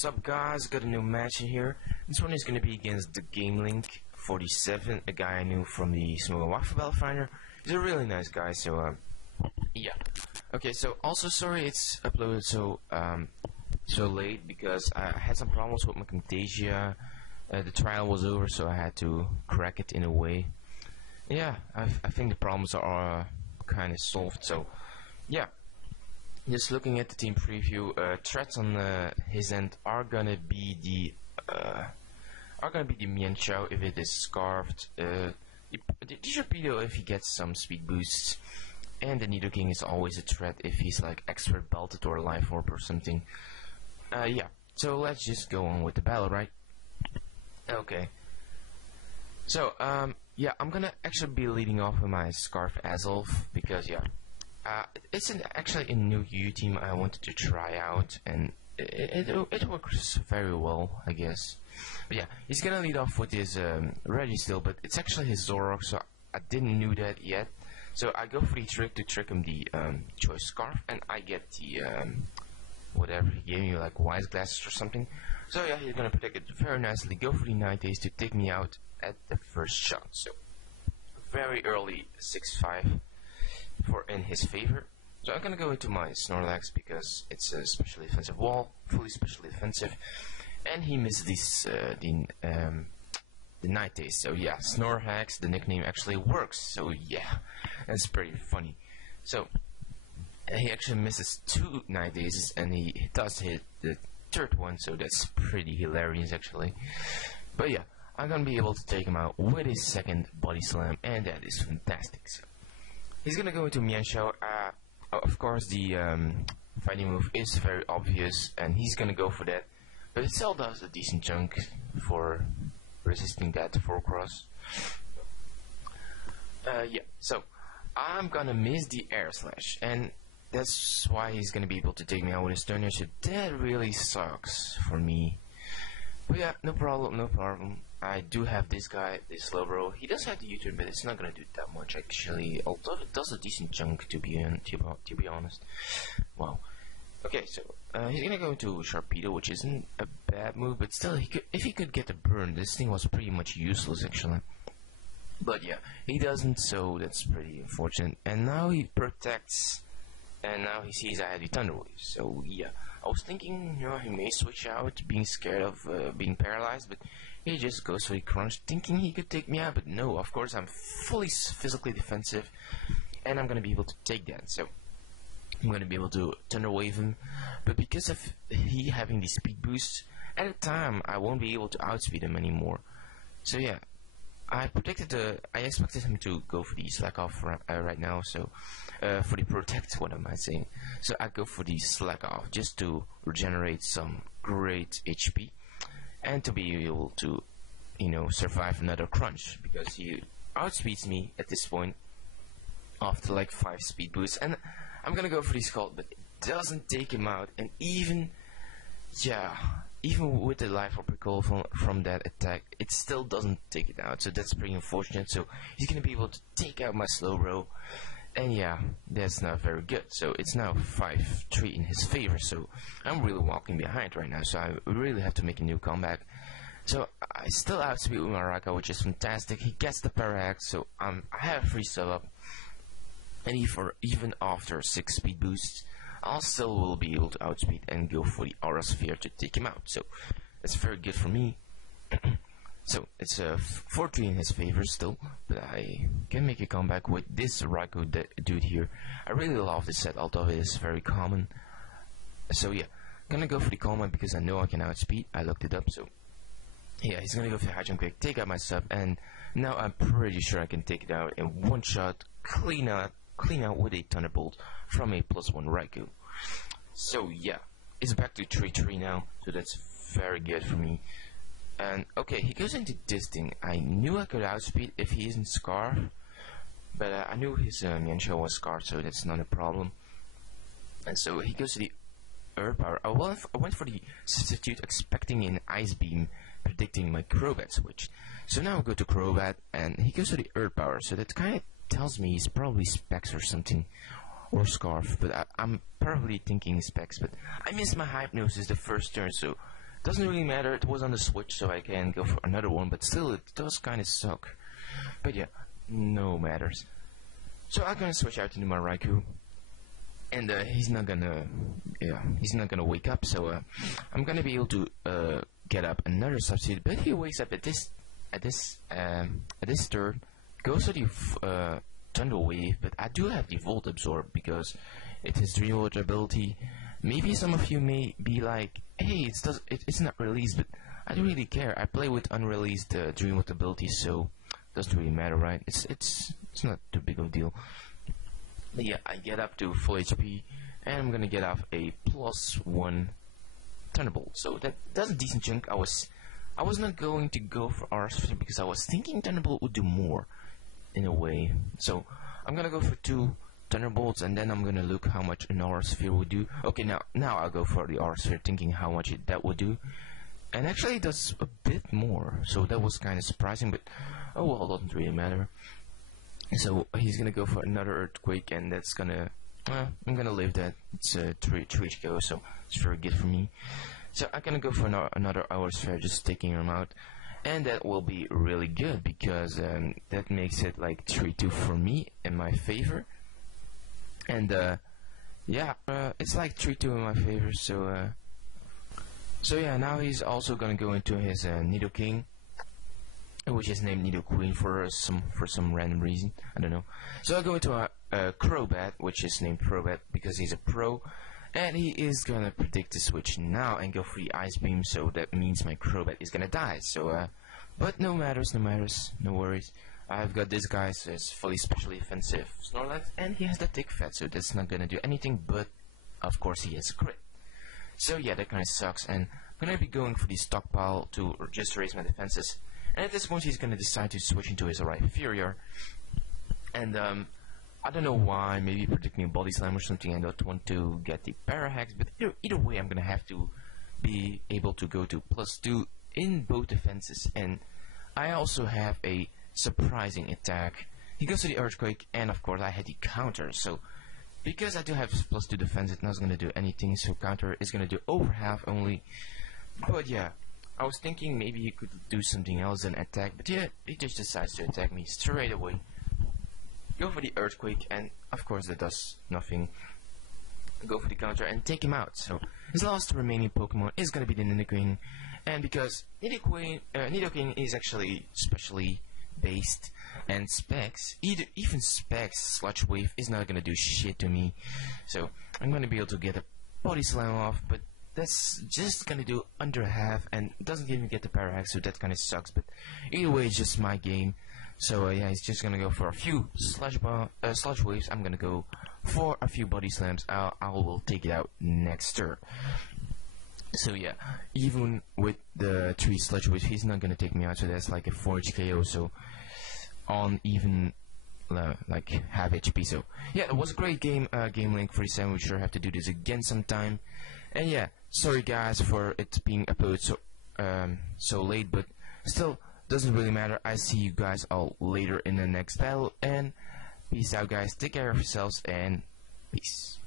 What's up, guys? Got a new match in here. This one is going to be against the Gamelink87, a guy I knew from the Wifi Battle Finder. He's a really nice guy, so yeah. Okay, so also sorry it's uploaded so late because I had some problems with my Camtasia. The trial was over, so I had to crack it in a way. Yeah, I think the problems are kind of solved. So yeah. Just looking at the team preview, threats on his end are gonna be the Mienshao if it is scarfed. The Sharpedo if he gets some speed boosts, and the Nidoking is always a threat if he's like expert belted or life orb or something. Yeah. So let's just go on with the battle, right? Okay. So yeah, I'm gonna actually be leading off with my Scarf Azelf because yeah. It's actually a new U team I wanted to try out, and it works very well, I guess. But yeah, he's gonna lead off with his Registeel, but it's actually his Zoroark, so I didn't know that yet. So I go for the trick to trick him the Choice Scarf, and I get the whatever he gave me, like Wise Glasses or something. So yeah, he's gonna protect it very nicely. Go for the 9 days to take me out at the first shot. So very early 6-5. In his favor. So I'm gonna go into my Snorlax because it's a specially defensive wall, fully specially defensive, and he missed this the night days. So yeah, Snorlax, the nickname actually works. So yeah, that's pretty funny. So he actually misses 2 night days, and he does hit the third one. So that's pretty hilarious actually. But yeah, I'm gonna be able to take him out with his second body slam, and that is fantastic. So he's gonna go into Mienshao. Of course, the fighting move is very obvious, and he's gonna go for that. But it still does a decent chunk for resisting that 4-cross. Yeah, so I'm gonna miss the Air Slash, and that's why he's gonna be able to take me out with his Thunder. So that really sucks for me. But yeah, no problem, no problem. I do have this guy, this Slowbro. He does have the U-turn, but it's not gonna do that much actually. Although it does a decent chunk, to be honest. Wow. Okay, so he's gonna go into Sharpedo, which isn't a bad move, but still, if he could get a burn, this thing was pretty much useless actually. But yeah, he doesn't, so that's pretty unfortunate. And now he protects. And now he sees I have the Thunder Wave, so yeah. I was thinking, you know, he may switch out, being scared of being paralyzed, but he just goes for the Crunch, thinking he could take me out, but no, of course I'm fully physically defensive, and I'm gonna be able to take that, so I'm gonna be able to Thunder Wave him, but because of he having the speed boost, at the time I won't be able to outspeed him anymore, so yeah. I expected him to go for the Slack Off right now, so for the Protect, what am I saying? So I go for the Slack Off just to regenerate some great HP and to be able to, you know, survive another Crunch because he outspeeds me at this point after like 5 speed boosts, and I'm gonna go for the Scald, but it doesn't take him out, and even with the life orb recall from that attack, it still doesn't take it out, so that's pretty unfortunate. So he's gonna be able to take out my Slowbro, and yeah, that's not very good. So it's now 5-3 in his favor, so I'm really walking behind right now, so I really have to make a new comeback. So I still outspeed with my Raikou, which is fantastic. He gets the Parax, so I have a free sub up, and even after 6 speed boosts, I'll still will be able to outspeed and go for the Aura Sphere to take him out. So that's very good for me. So it's a 4-3 in his favor still, but I can make a comeback with this Raikou dude here. I really love this set, although it is very common. So yeah, gonna go for the Coleman because I know I can outspeed. I looked it up, so yeah, he's gonna go for the High Jump Kick, take out my sub, and now I'm pretty sure I can take it out in one shot, clean out with a Thunderbolt from a +1 Raikou. So yeah, it's back to 3-3 now, so that's very good for me. And okay, he goes into this thing. I knew I could outspeed if he isn't Scarf, but I knew his Mienshao was Scarf, so that's not a problem. And so he goes to the Earth Power. I went for the Substitute, expecting an Ice Beam, predicting my Crobat switch. So now I go to Crobat, and he goes to the Earth Power, so that kind of tells me he's probably Specs or something, or Scarf, but I'm probably thinking Specs, but I missed my Hypnosis the first turn, so Doesn't really matter, it was on the Switch, so I can go for another one, but still, it does kind of suck. But yeah, no matters. So I'm gonna switch out into my Raikou, and he's not gonna wake up. So I'm gonna be able to get up another substitute. But he wakes up at this turn, goes to the Thunder Wave. But I do have the Volt Absorb because it is Dream Water ability. Maybe some of you may be like, hey, it's not released, but I don't really care. I play with unreleased Dream Water abilities, so it doesn't really matter, right? It's not too big of a deal. But yeah, I get up to full HP, and I'm gonna get off a +1 Thunderbolt. So that's a decent chunk. I was not going to go for RS because I was thinking Thunderbolt would do more, in a way. So I'm gonna go for 2 Thunderbolts, and then I'm gonna look how much an Aura Sphere would do. Okay, now I'll go for the Aura Sphere, thinking how much that would do, and actually it does a bit more. So that was kind of surprising, but oh well, doesn't really matter. So he's gonna go for another Earthquake, and that's gonna I'm gonna leave that. It's 3 go, so it's very good for me. So I'm gonna go for another Aura Sphere, just taking him out. And that will be really good because that makes it like 3-2 for me in my favor. And yeah, it's like 3-2 in my favor. So yeah, now he's also gonna go into his Nidoking, which is named Nidoqueen for some random reason. I don't know. So I'll go into a Crobat, which is named Crobat because he's a pro. And he is gonna predict the switch now and go for the Ice Beam, so that means my Crobat is gonna die. So, but no matters, no worries. I've got this guy, so it's fully specially offensive Snorlax, and he has the Thick Fat, so that's not gonna do anything, but of course he has a crit. So yeah, that kinda sucks, and I'm gonna be going for the Stockpile to just raise my defenses. And at this point he's gonna decide to switch into his Right Inferior, and I don't know why, maybe predicting a Body Slam or something. I don't want to get the Parahax, but either way I'm gonna have to be able to go to +2 in both defenses, and I also have a surprising attack. He goes to the Earthquake, and of course I had the counter, so because I do have +2 defense, it's not gonna do anything, so counter is gonna do over half only. But yeah, I was thinking maybe he could do something else than attack, but yeah, he just decides to attack me straight away. Go for the Earthquake, and of course that does nothing. Go for the counter and take him out. So his last remaining Pokemon is gonna be the Nidoking, and because Nidoking is actually specially based, and even Specs Sludge Wave is not gonna do shit to me. So I'm gonna be able to get a Body Slam off, but that's just gonna do under half, and doesn't even get the Parahax, so that kinda sucks. But either way, it's just my game. So yeah, he's just gonna go for a few Sludge Waves. I'm gonna go for a few Body Slams. I will take it out next turn. So yeah, even with the 3 Sludge Waves, he's not gonna take me out. So that's like a 4 KO. So on even like half HP. So yeah, it was a great game. Gamelink87. We sure have to do this again sometime. And yeah, sorry guys for it being uploaded so late, but still. Doesn't really matter. I see you guys all later in the next battle, and peace out guys, take care of yourselves, and peace.